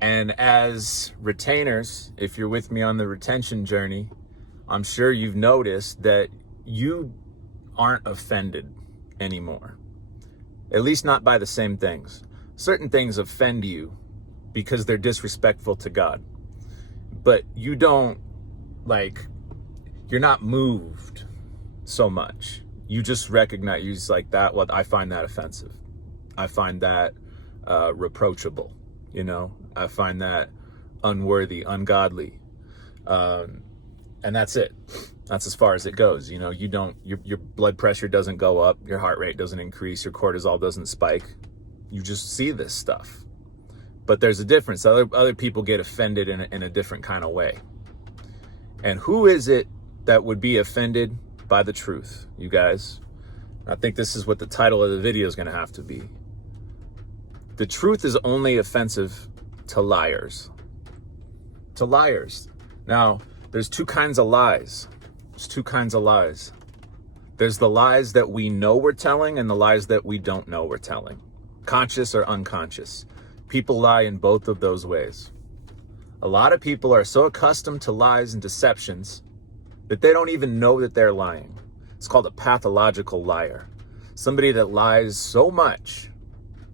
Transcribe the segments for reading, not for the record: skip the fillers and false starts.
And as retainers, if you're with me on the retention journey, I'm sure you've noticed that you aren't offended anymore. At least not by the same things. Certain things offend you because they're disrespectful to God. But you don't, you're not moved so much. You just recognize, you just like that, well, I find that offensive. I find that reproachable, I find that unworthy, ungodly. And that's it. That's as far as it goes. You don't, your blood pressure doesn't go up, your heart rate doesn't increase, your cortisol doesn't spike. You just see this stuff. But there's a difference. Other people get offended in a different kind of way. And who is it that would be offended by the truth, you guys? I think this is what the title of the video is going to have to be. The truth is only offensive to liars. To liars. Now, there's two kinds of lies. There's two kinds of lies. There's the lies that we know we're telling and the lies that we don't know we're telling. Conscious or unconscious. People lie in both of those ways. A lot of people are so accustomed to lies and deceptions that they don't even know that they're lying. It's called a pathological liar. Somebody that lies so much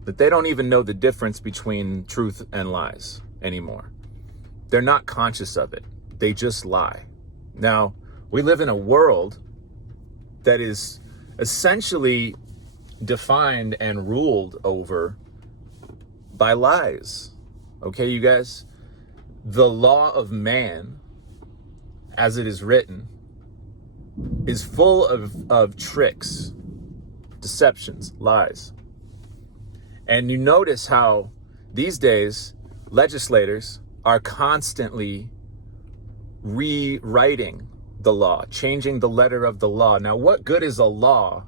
that they don't even know the difference between truth and lies anymore. They're not conscious of it. They just lie. Now, we live in a world that is essentially defined and ruled over by lies. Okay, you guys? The law of man, as it is written, is full of tricks, deceptions, lies. And you notice how these days legislators are constantly rewriting the law, changing the letter of the law. Now, what good is a law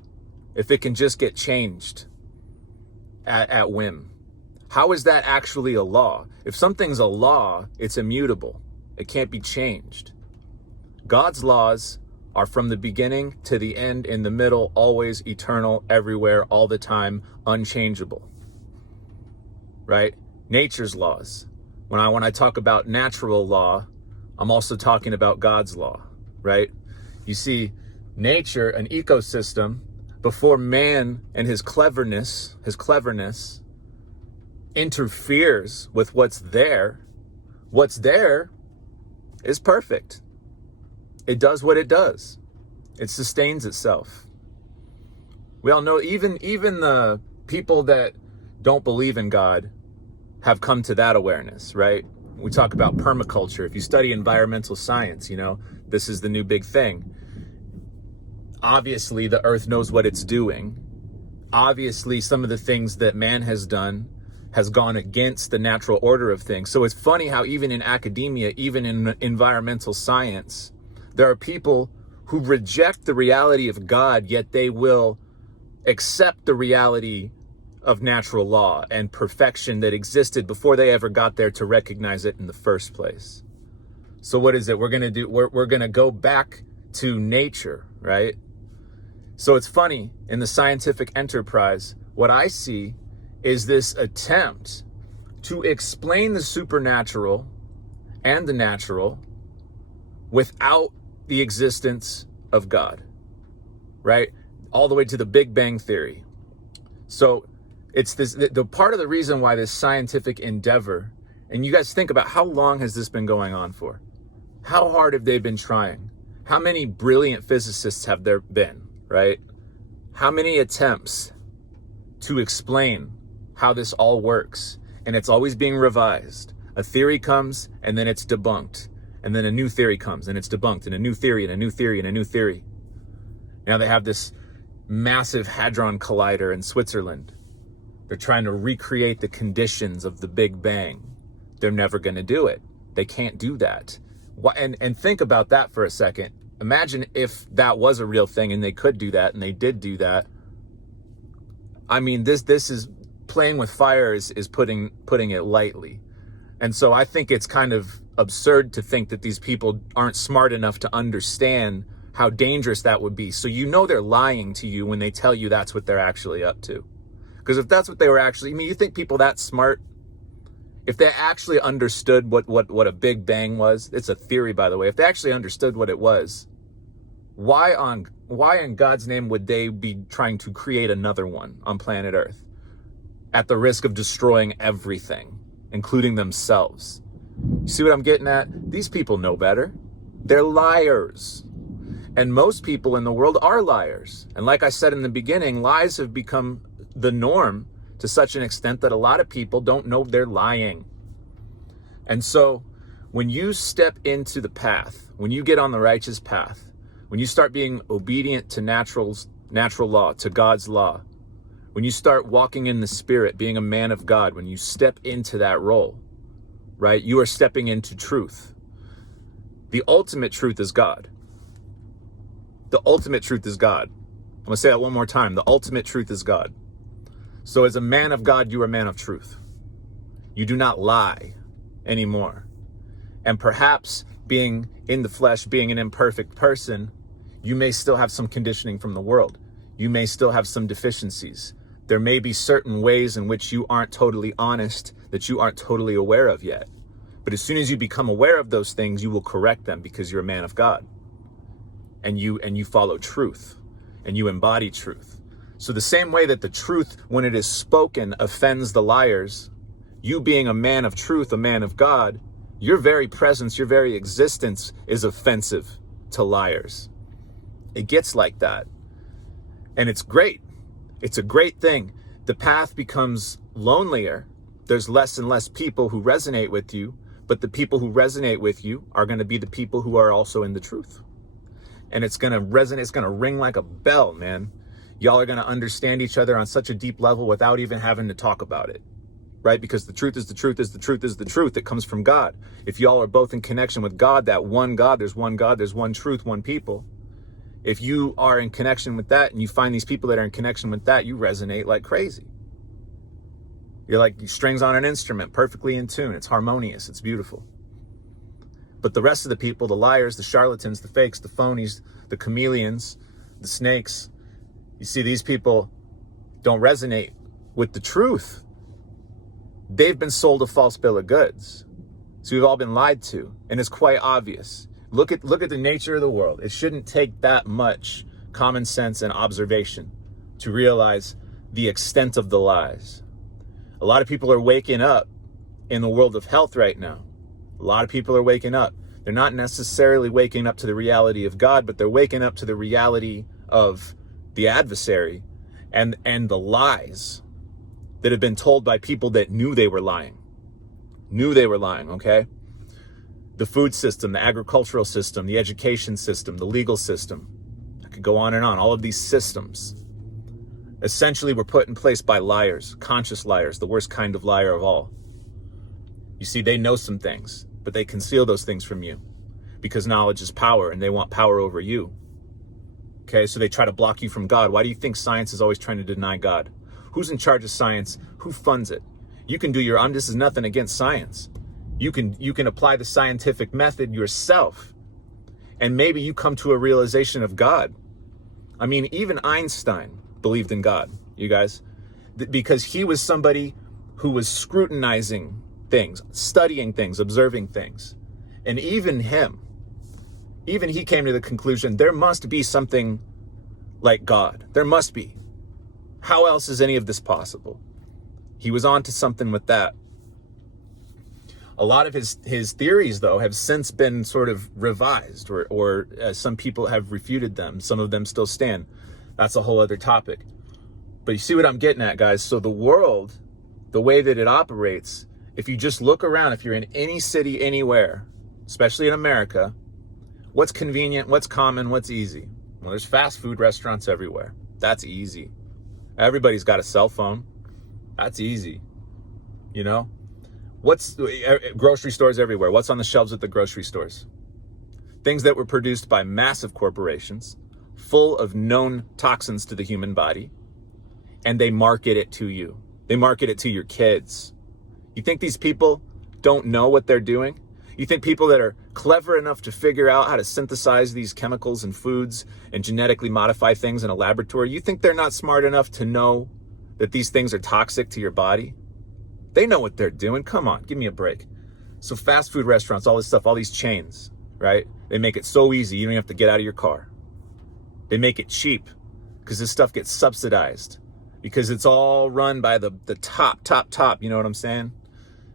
if it can just get changed at whim? How is that actually a law? If something's a law, it's immutable. It can't be changed. God's laws are from the beginning to the end, in the middle, always, eternal, everywhere, all the time, unchangeable. Right? Nature's laws. When I talk about natural law, I'm also talking about God's law, right? You see, nature, an ecosystem, before man and his cleverness interferes with what's there is perfect. It does what it does. It sustains itself. We all know even the people that don't believe in God have come to that awareness, right? We talk about permaculture. If you study environmental science, this is the new big thing. Obviously, the earth knows what it's doing. Obviously, some of the things that man has done has gone against the natural order of things. So it's funny how even in academia, even in environmental science, there are people who reject the reality of God, yet they will accept the reality of natural law and perfection that existed before they ever got there to recognize it in the first place. So what is it we're going to do? We're going to go back to nature, right? So it's funny, in the scientific enterprise, what I see is this attempt to explain the supernatural and the natural without the existence of God, right? All the way to the Big Bang Theory. So it's the part of the reason why this scientific endeavor, and you guys think about how long has this been going on for? How hard have they been trying? How many brilliant physicists have there been, right? How many attempts to explain how this all works? And it's always being revised. A theory comes and then it's debunked. And then a new theory comes and it's debunked, and a new theory and a new theory and a new theory. Now they have this massive hadron collider in Switzerland. They're trying to recreate the conditions of the Big Bang. They're never going to do it. They can't do that. And think about that for a second. Imagine if that was a real thing and they could do that and they did do that. I mean, this is playing with fire is putting it lightly. And so I think it's kind of absurd to think that these people aren't smart enough to understand how dangerous that would be. So they're lying to you when they tell you that's what they're actually up to. Because if that's what they were actually, you think people that smart, if they actually understood what a Big Bang was, it's a theory, by the way. If they actually understood what it was, why in God's name would they be trying to create another one on planet Earth at the risk of destroying everything, including themselves? You see what I'm getting at? These people know better. They're liars. And most people in the world are liars. And like I said in the beginning, lies have become the norm to such an extent that a lot of people don't know they're lying. And so when you step into the path, when you get on the righteous path, when you start being obedient to natural law, to God's law, when you start walking in the Spirit, being a man of God, when you step into that role, right, you are stepping into truth. The ultimate truth is God. The ultimate truth is God. I'm going to say that one more time. The ultimate truth is God. So as a man of God, you are a man of truth. You do not lie anymore. And perhaps being in the flesh, being an imperfect person, you may still have some conditioning from the world. You may still have some deficiencies. There may be certain ways in which you aren't totally honest, that you aren't totally aware of yet. But as soon as you become aware of those things, you will correct them because you're a man of God. And you follow truth, and you embody truth. So the same way that the truth, when it is spoken, offends the liars, you being a man of truth, a man of God, your very presence, your very existence is offensive to liars. It gets like that. And it's great. It's a great thing. The path becomes lonelier. There's less and less people who resonate with you, but the people who resonate with you are going to be the people who are also in the truth. And it's going to resonate, it's going to ring like a bell, man. Y'all are going to understand each other on such a deep level without even having to talk about it, right? Because the truth is the truth is the truth is the truth. It comes from God. If y'all are both in connection with God, that one God, there's one truth, one people. If you are in connection with that and you find these people that are in connection with that, you resonate like crazy. You're like strings on an instrument, perfectly in tune. It's harmonious. It's beautiful. But the rest of the people, the liars, the charlatans, the fakes, the phonies, the chameleons, the snakes, you see, these people don't resonate with the truth. They've been sold a false bill of goods. So we've all been lied to, and it's quite obvious. Look at the nature of the world. It shouldn't take that much common sense and observation to realize the extent of the lies. A lot of people are waking up in the world of health right now. A lot of people are waking up. They're not necessarily waking up to the reality of God, but they're waking up to the reality of the adversary and the lies that have been told by people that knew they were lying. Okay? The food system, the agricultural system, the education system, the legal system. I could go on and on. All of these systems essentially were put in place by liars, conscious liars, the worst kind of liar of all. You see, they know some things, but they conceal those things from you because knowledge is power and they want power over you. Okay, so they try to block you from God. Why do you think science is always trying to deny God? Who's in charge of science? Who funds it? You can do your this is nothing against science. You can apply the scientific method yourself. And maybe you come to a realization of God. I mean, even Einstein believed in God, you guys, because he was somebody who was scrutinizing things, studying things, observing things. And even he came to the conclusion there must be something like God. There must be. How else is any of this possible? He was on to something with that. A lot of his theories, though, have since been sort of revised, or some people have refuted them. Some of them still stand. That's a whole other topic. But you see what I'm getting at, guys? So the world, the way that it operates, if you just look around, if you're in any city, anywhere, especially in America, what's convenient, what's common, what's easy? Well, there's fast food restaurants everywhere. That's easy. Everybody's got a cell phone. That's easy. You know? What's grocery stores everywhere? What's on the shelves at the grocery stores? Things that were produced by massive corporations, full of known toxins to the human body, and they market it to you. They market it to your kids. You think these people don't know what they're doing? You think people that are clever enough to figure out how to synthesize these chemicals and foods and genetically modify things in a laboratory, you think they're not smart enough to know that these things are toxic to your body? They know what they're doing. Come on, give me a break. So fast food restaurants, all this stuff, all these chains, right? They make it so easy. You don't have to get out of your car. They make it cheap because this stuff gets subsidized because it's all run by the top. You know what I'm saying?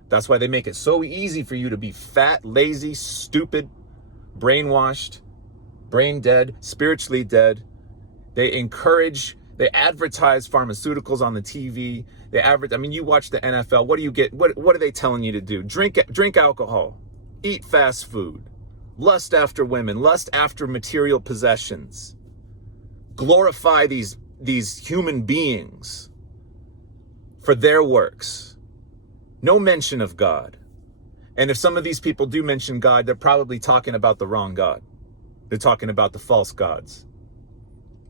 That's why they make it so easy for you to be fat, lazy, stupid, brainwashed, brain dead, spiritually dead. They advertise pharmaceuticals on the TV. You watch the NFL. What do you get? What are they telling you to do? Drink alcohol, eat fast food, lust after women, lust after material possessions, glorify these human beings for their works. No mention of God. And if some of these people do mention God, they're probably talking about the wrong God. They're talking about the false gods.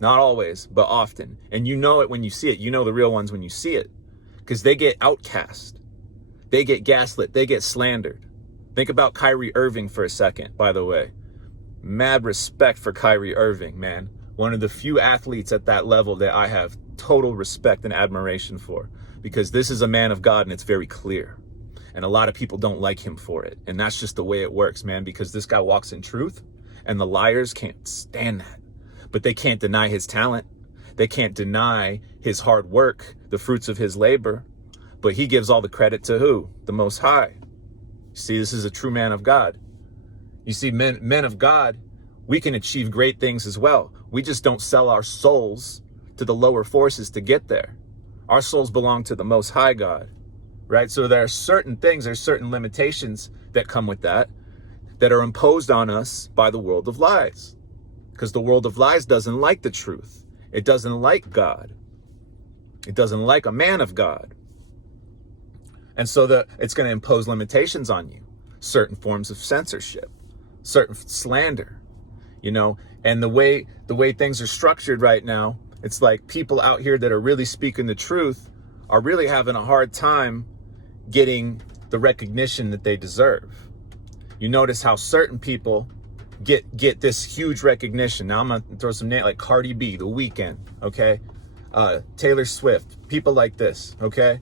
Not always, but often. And you know it when you see it. You know the real ones when you see it. Because they get outcast. They get gaslit. They get slandered. Think about Kyrie Irving for a second, by the way. Mad respect for Kyrie Irving, man. One of the few athletes at that level that I have total respect and admiration for. Because this is a man of God and it's very clear. And a lot of people don't like him for it. And that's just the way it works, man. Because this guy walks in truth and the liars can't stand that. But they can't deny his talent. They can't deny his hard work, the fruits of his labor. But he gives all the credit to who? The Most High. See, this is a true man of God. You see, men of God, we can achieve great things as well. We just don't sell our souls to the lower forces to get there. Our souls belong to the Most High God, right? So there are certain things, there's certain limitations that come with that are imposed on us by the world of lies. Because the world of lies doesn't like the truth. It doesn't like God. It doesn't like a man of God. And so it's going to impose limitations on you. Certain forms of censorship, certain slander, and the way things are structured right now, it's like people out here that are really speaking the truth are really having a hard time getting the recognition that they deserve. You notice how certain people get this huge recognition. Now I'm gonna throw some names like Cardi B, The Weeknd, okay? Taylor Swift, people like this, okay?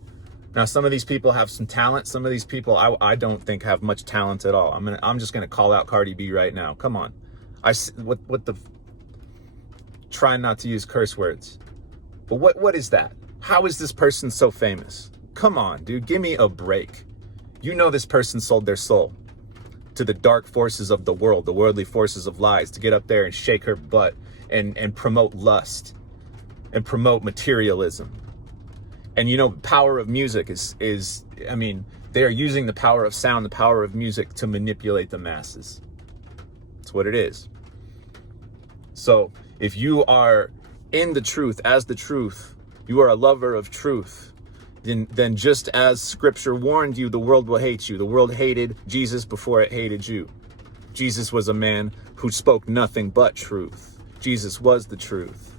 Now some of these people have some talent. Some of these people I don't think have much talent at all. I'm just gonna call out Cardi B right now. Come on, trying not to use curse words, but what is that? How is this person so famous? Come on, dude, give me a break. You know this person sold their soul to the dark forces of the world, the worldly forces of lies, to get up there and shake her butt and promote lust and promote materialism. And power of music is they are using the power of sound, the power of music to manipulate the masses. That's what it is. So if you are in the truth, as the truth, you are a lover of truth, then just as scripture warned you, the world will hate you. The world hated Jesus before it hated you. Jesus was a man who spoke nothing but truth. Jesus was the truth.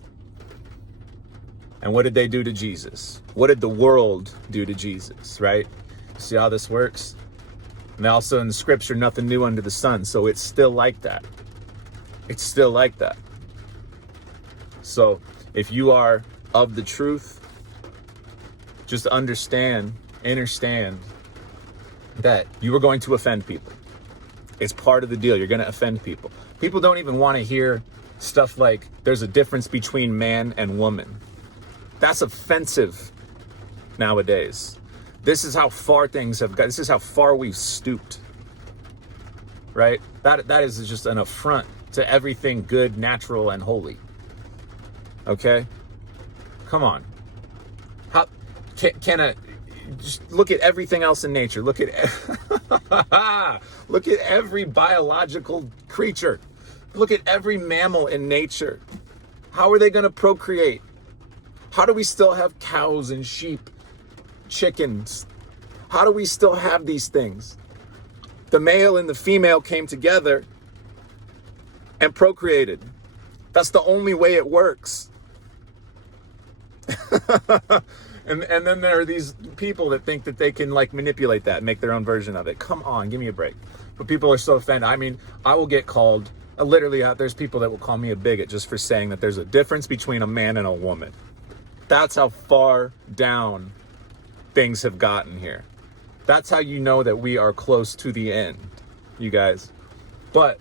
And what did they do to Jesus? What did the world do to Jesus, right? See how this works? And also in the scripture, nothing new under the sun. So it's still like that. It's still like that. So if you are of the truth, just understand that you are going to offend people. It's part of the deal. You're going to offend people. People don't even want to hear stuff like there's a difference between man and woman. That's offensive nowadays. This is how far things have got. This is how far we've stooped. Right? That is just an affront to everything good, natural, and holy. Okay? Come on. How just look at everything else in nature. Look at every biological creature. Look at every mammal in nature. How are they going to procreate? How do we still have cows and sheep, chickens? How do we still have these things? The male and the female came together and procreated. That's the only way it works. And then there are these people that think that they can manipulate that and make their own version of it. Come on, give me a break. But people are so offended. I will get called, literally, there's people that will call me a bigot just for saying that there's a difference between a man and a woman. That's how far down things have gotten here. That's how you know that we are close to the end, you guys. But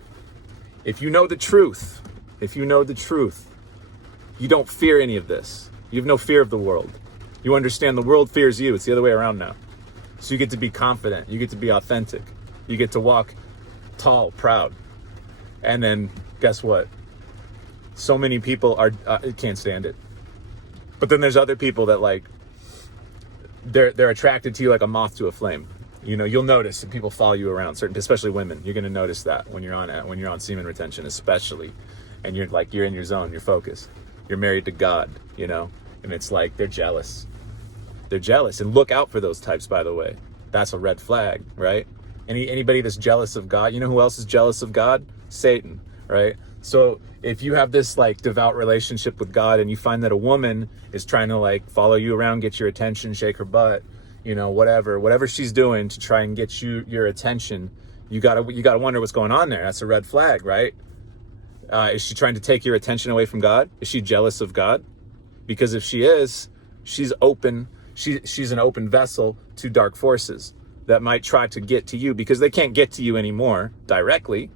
if you know the truth, you don't fear any of this. You have no fear of the world. You understand the world fears you. It's the other way around now. So you get to be confident. You get to be authentic. You get to walk tall, proud. And then guess what? So many people can't stand it. But then there's other people that like, they're attracted to you like a moth to a flame. You know, you'll notice that people follow you around, especially women. You're going to notice that when you're on semen retention, especially, and you're in your zone, you're focused. You're married to God, you know, and it's like they're jealous. They're jealous, and look out for those types. By the way, that's a red flag, right? Anybody that's jealous of God, you know who else is jealous of God? Satan, right? So if you have this like devout relationship with God, and you find that a woman is trying to like follow you around, get your attention, shake her butt, you know, whatever she's doing to try and get your attention, you gotta wonder what's going on there. That's a red flag, right? Is she trying to take your attention away from God? Is she jealous of God? Because if she is, she's open. She's an open vessel to dark forces that might try to get to you, because they can't get to you anymore directly.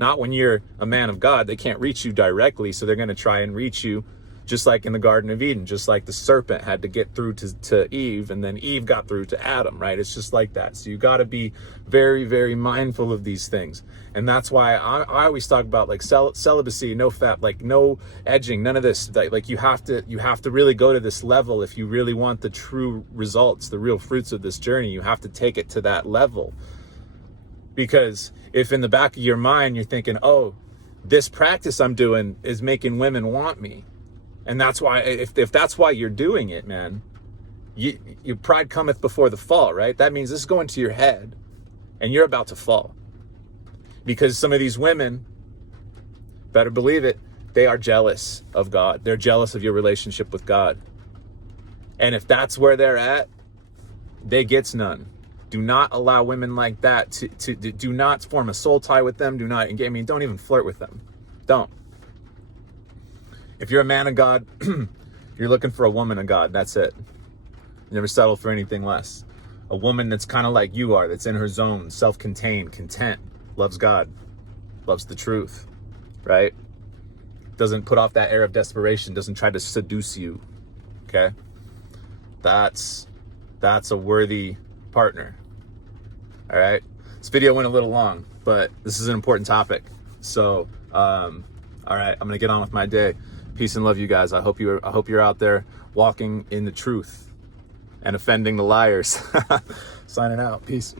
Not when you're a man of God. They can't reach you directly, so they're going to try and reach you just like in the Garden of Eden, just like the serpent had to get through to Eve, and then Eve got through to Adam, right? It's just like that. So you got to be very, very mindful of these things. And that's why I always talk about like celibacy, no fat, like no edging, none of this. Like you have to really go to this level if you really want the true results, the real fruits of this journey. You have to take it to that level. Because if in the back of your mind you're thinking, oh, this practice I'm doing is making women want me, and that's why, if that's why you're doing it, man, your pride cometh before the fall, right? That means this is going to your head, and you're about to fall. Because some of these women, better believe it, they are jealous of God. They're jealous of your relationship with God. And if that's where they're at, they gets none. Do not allow women like that to do not form a soul tie with them. Don't even flirt with them. Don't. If you're a man of God, you're looking for a woman of God. That's it. Never settle for anything less. A woman that's kind of like you are, that's in her zone, self-contained, content, loves God, loves the truth, right? Doesn't put off that air of desperation, doesn't try to seduce you, okay? That's a worthy partner, all right? This video went a little long, but this is an important topic. So, all right, I'm gonna get on with my day. Peace and love, you guys. I hope you're out there walking in the truth and offending the liars. Signing out. Peace.